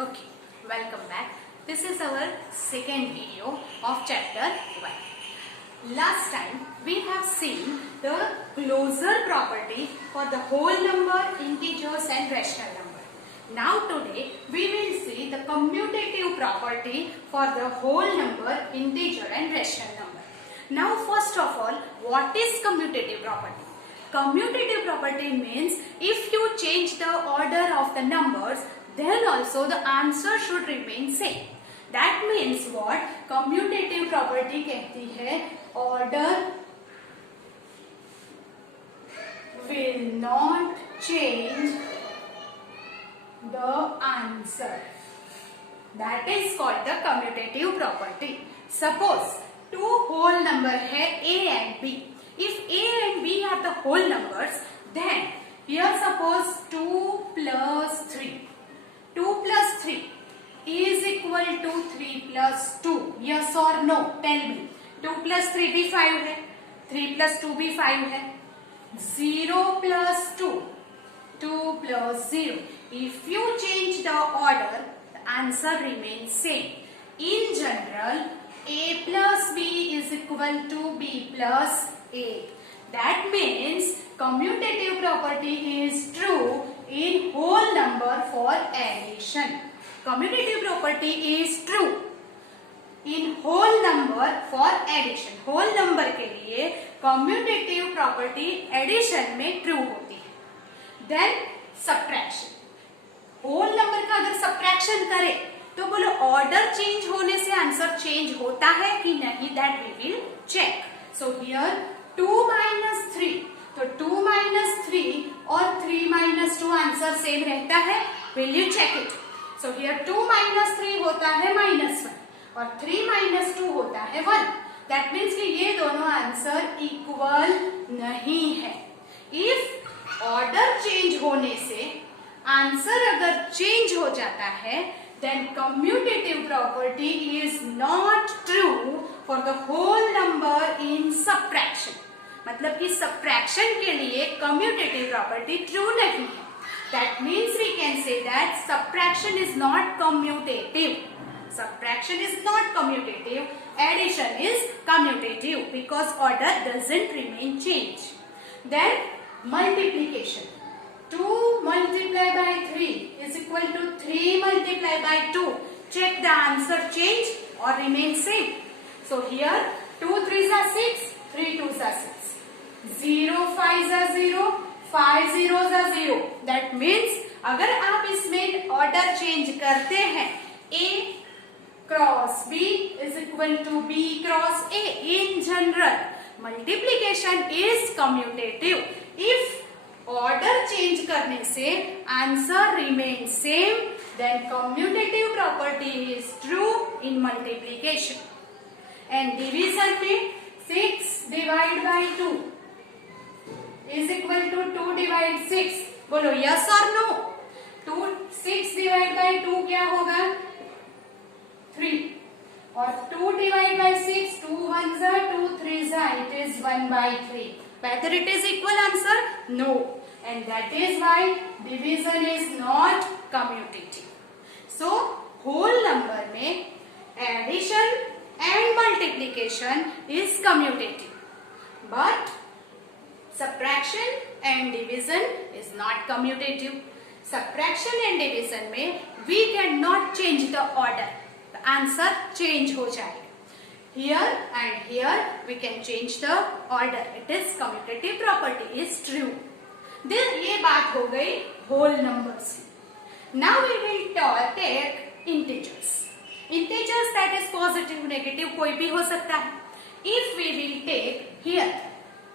Okay, welcome back. This is our second video of chapter 1. Last time we have seen the closure property for the whole number, integers and rational number. Now today we will see the commutative property for the whole number, integer and rational number. Now first of all, what is commutative property? Commutative property means if you change the order of the numbers, then also the answer should remain same. That means what? Commutative property कहती है order will not change the answer. That is called the commutative property. Suppose two whole number है a and b. If a and b are the whole numbers, then here suppose 2 plus 3. 2 plus 3 is equal to 3 plus 2. Yes or no? Tell me. 2 plus 3 भी 5 है. 3 plus 2 भी 5 है. 0 plus 2. 2 plus 0. If you change the order, the answer remains same. In general, a plus b is equal to b plus a. That means commutative property is true in whole number for addition. Commutative property is true in whole number for addition. Whole number के लिए commutative property addition में true होती है. Then subtraction. Whole number का अगर subtraction करें तो बोलो order change होने से आंसर change होता है कि नहीं? That we will check. So here 2 minus 3. तो 2 minus 3 और 3 minus 2 आंसर सेम रहता है. Will you check it? So here 2 minus 3 होता है -1 और 3 minus 2 होता है 1. That means कि ये दोनों आंसर इक्वल नहीं है. If ऑर्डर चेंज होने से आंसर अगर चेंज हो जाता है, then commutative property is not true for the whole number in subtraction. मतलब कि subtraction के लिए commutative property true नहीं है. That means we can say that subtraction is not commutative. Subtraction is not commutative. Addition is commutative because order doesn't remain change. Then multiplication. 2 multiplied by 3 is equal to 3 multiplied by 2. Check the answer change or remain same. So here 2 3s are 6, 3 2s are 6. 0 5s are 0, 5 zeros are 0. That means अगर आप इसमें order change करते हैं, A cross B is equal to B cross A. In general, multiplication is commutative. If order change करने से answer remains same, then commutative property is true in multiplication. And division में 6 divided by 2 is equal to 2 divide 6. बोलो yes or no? 6 divided by 2 क्या होगा? 3. और 2 divided by 6, 2 1s are 2 3s are, it is 1 by 3. Whether it is equal answer? No. And that is why division is not commutative. So whole number में addition and multiplication is commutative, but subtraction and division is not commutative. Subtraction and division में we cannot change the order. The answer change हो जाएगा. Here and here we can change the order. It is commutative property is true. Then ये बात हो गई whole numbers. Now we will take integers. Integers that is positive, negative कोई भी हो सकता है. If we will take here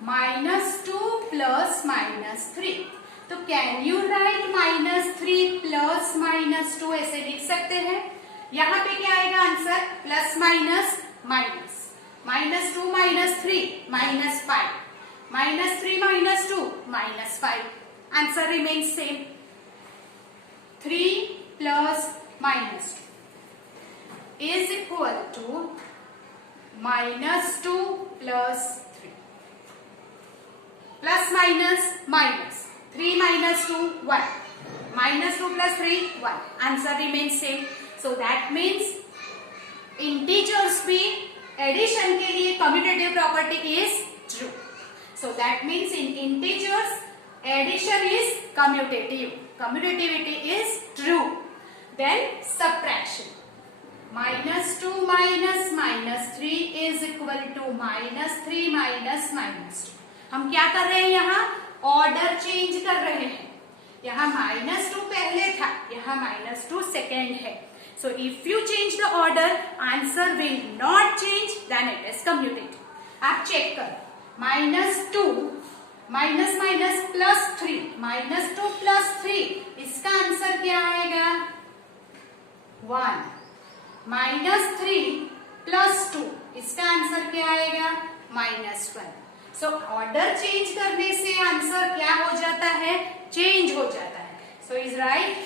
-2 plus -3, तो can you write -3 plus -2 ऐसे लिख सकते हैं? यहाँ पे क्या आएगा answer? Plus minus minus. -2 -3 -5. -3 -2 -5. Answer remains same. 3 plus -2 is equal to -2 plus 3. Plus minus minus. 3 minus 2 1. -2 plus 3 1. Answer remains same. So that means integers में addition के लिए commutative property is true. So that means in integers addition is commutative. Commutativity is true. Then subtraction. -2 minus -3 is equal to -3 minus -2. हम क्या कर रहे हैं यहाँ? Order change कर रहे हैं. यहाँ -2 पहले था, यहाँ -2 सेकेंड है. So if you change the order, answer will not change, then it is commutative. आप चेक करो. -2 माइनस माइनस प्लस 3, -2 प्लस 3, इसका आंसर क्या आएगा? 1. -3 प्लस 2, इसका आंसर क्या आएगा? -1. सो ऑर्डर चेंज करने से आंसर क्या हो जाता है? चेंज हो जाता है. So is right,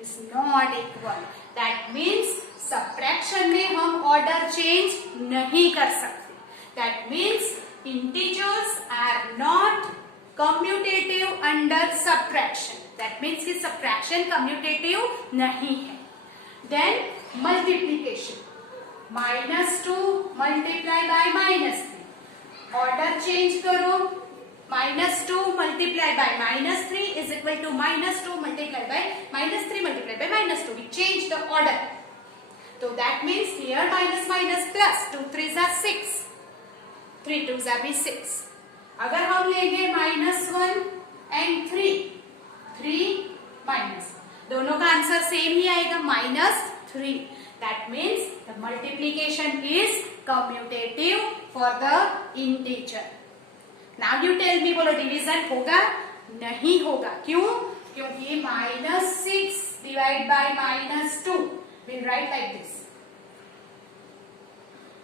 is not equal. That means subtraction में हम ऑर्डर चेंज नहीं कर सकते. That means integers are not commutative under subtraction. That means कि सब्ट्रैक्शन कम्यूटेटिव नहीं है. Then multiplication. -2 multiply by -3. Order change करो. -2 multiply by -3 is equal to -2 multiplied by -3 multiplied by -2. We change the order. So that means here minus minus plus 2 3s are 6. 3 2s are 6. अगर हम लेंगे -1 and 3 minus, दोनों का answer same ही आएगा, -3. That means the multiplication is commutative for the integer. Now you tell me, बोलो division होगा? नहीं होगा. क्यों? क्योंकि -6 divided by -2 will write like this.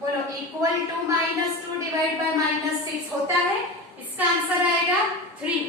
बोलो इक्वल टू -2 divided by -6 होता है. इसका आंसर आएगा 3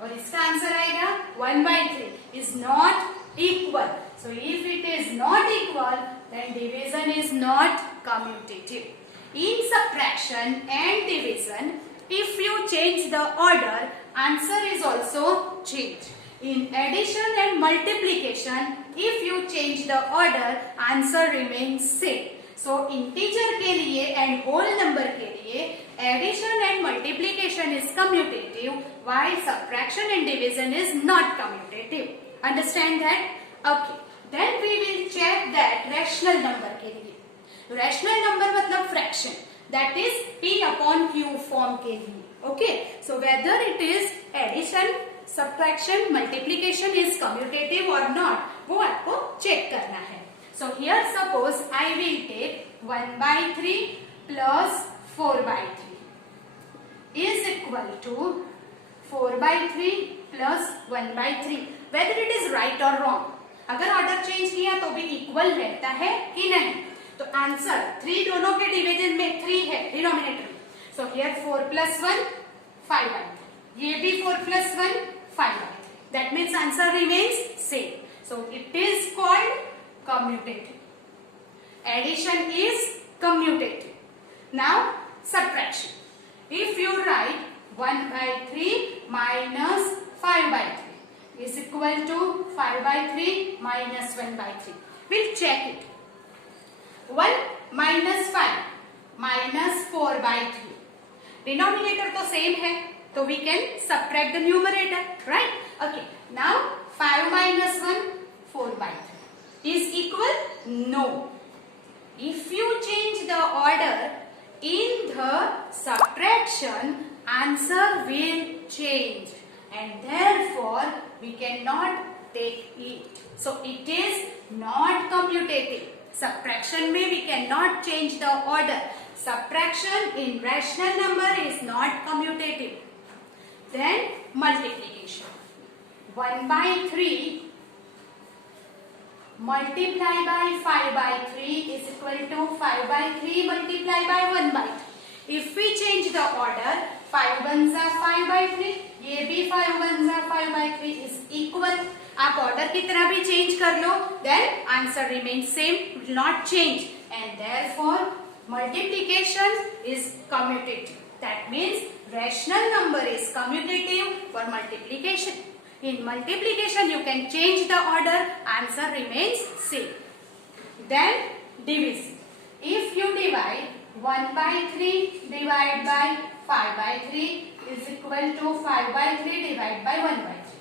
और इसका आंसर आएगा 1/3. is not equal. So if it is not equal, then division is not commutative. In subtraction and division, if you change the order, answer is also changed. In addition and multiplication, if you change the order, answer remains same. So integer के लिए and whole number के लिए addition and multiplication is commutative, while subtraction and division is not commutative. Understand that? Okay. Then we will check that rational number के लिए. Rational number मतलब fraction. That is P upon Q form के लिए. Okay. So whether it is addition, subtraction, multiplication is commutative or not, वो आपको check करना है. So here suppose I will take 1/3 plus 4/3 is equal to 4/3 plus 1/3. Whether it is right or wrong. अगर order change किया तो भी equal रहता है कि नहीं? तो आंसर 3 दोनों के डिवीजन में 3 है डिनोमिनेटर में. So here 4 plus 1 5/3. ये भी 4 plus 1 5/3. That means answer remains same. So it is called commutative. Addition is commutative. Now subtraction. If you write 1/3 minus 5/3 is equal to 5/3 minus 1/3. We'll check it. 1 minus 5 minus 4/3. Denominator तो same है, तो we can subtract the numerator, right? Okay. Now 5 minus 1 4/3. Is equal? No. If you change the order in the subtraction, answer will change and therefore we cannot take it. So it is not commutative. Subtraction में we cannot change the order. Subtraction in rational number is not commutative. Then multiplication. 1/3 multiply by 5/3 is equal to 5/3 multiply by 1/3. If we change the order, 5 ones are 5/3, ये भी 5 ones are 5/3 is equal. आप order की तरह भी change कर लो, then answer remains same, will not change, and therefore multiplication is commutative. That means rational number is commutative for multiplication. In multiplication, you can change the order. Answer remains same. Then division. If you divide 1 by 3 divided by 5 by 3 is equal to 5 by 3 divided by 1 by 3.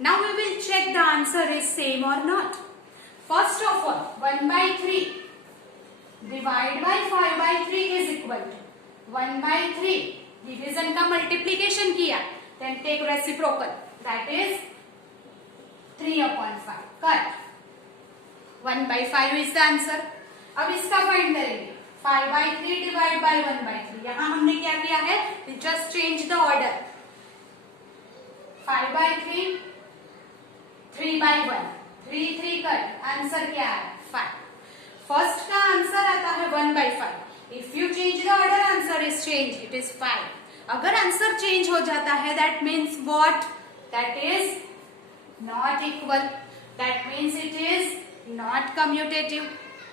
Now we will check the answer is same or not. First of all, 1 by 3 divided by 5 by 3 is equal to 1 by 3. Division का multiplication किया. Then take reciprocal. That is 3 upon 5. Cut. 1 by 5 is the answer. अब इसका find करेंगे. 5 by 3 divided by 1 by 3. यहाँ हमने क्या किया है? We just change the order. 5 by 3, 3 by 1. 3 cut. Answer क्या है? 5. फर्स्ट का आंसर आता है 1 by 5. If you change the order, answer is changed. It is 5. अगर आंसर चेंज हो जाता है, that means what? That is not equal. That means it is not commutative.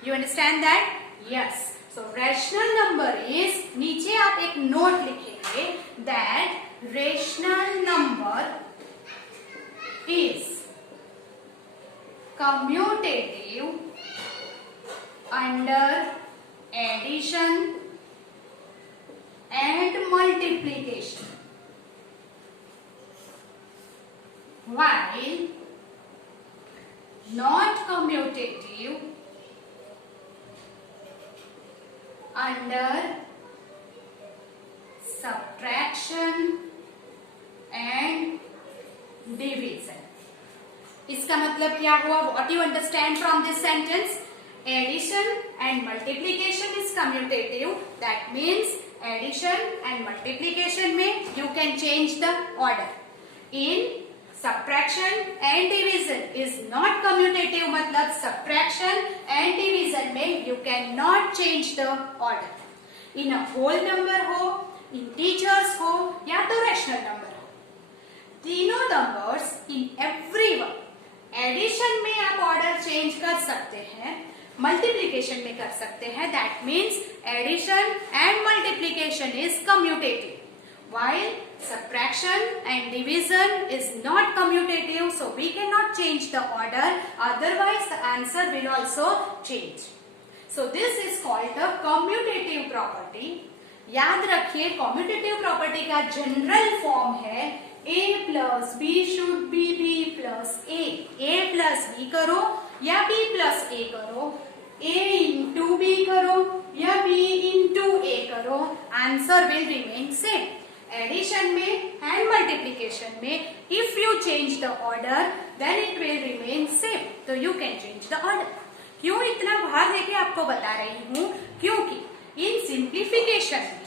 You understand that? Yes. So rational number is, नीचे आप एक note लिखेंगे that rational number is commutative under addition and multiplication, while not commutative under subtraction and division. इसका मतलब क्या हुआ? What you understand from this sentence? Addition and multiplication is commutative. That means addition and multiplication में you can change the order. In subtraction and division is not commutative, मतलब subtraction and division में you cannot change the order. In a whole number हो, integers हो या तो rational number हो, तीनों numbers in everyone addition में आप ऑर्डर चेंज कर सकते हैं, मल्टीप्लीकेशन में कर सकते हैं. That means addition and multiplication is commutative, while subtraction and division is not commutative, so we cannot change the order, otherwise the answer will also change. So this is called the commutative property. याद रखिए commutative property का general form है a plus b should be b plus a plus b करो या b plus a करो, a into b करो या b into a करो, answer will remain same. Addition में एंड मल्टीप्लीकेशन में if you change the order then it will remain same. तो you can change the order. क्यों इतना भार लेके आपको बता रही हूँ? क्योंकि इन सिंप्लीफिकेशन में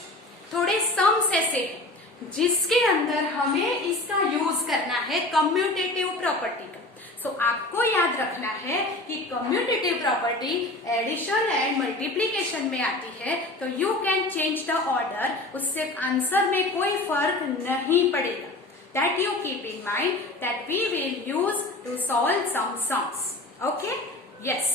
थोड़े सम्स ऐसे हैं जिसके अंदर हमें इसका यूज करना है कम्यूटेटिव प्रॉपर्टी का. सो आपको याद रखना है कि commutative property addition and multiplication में आती है, तो you can change the order, उससे आंसर में कोई फर्क नहीं पड़ेगा. That you keep in mind that we will use to solve some sums. Okay, yes.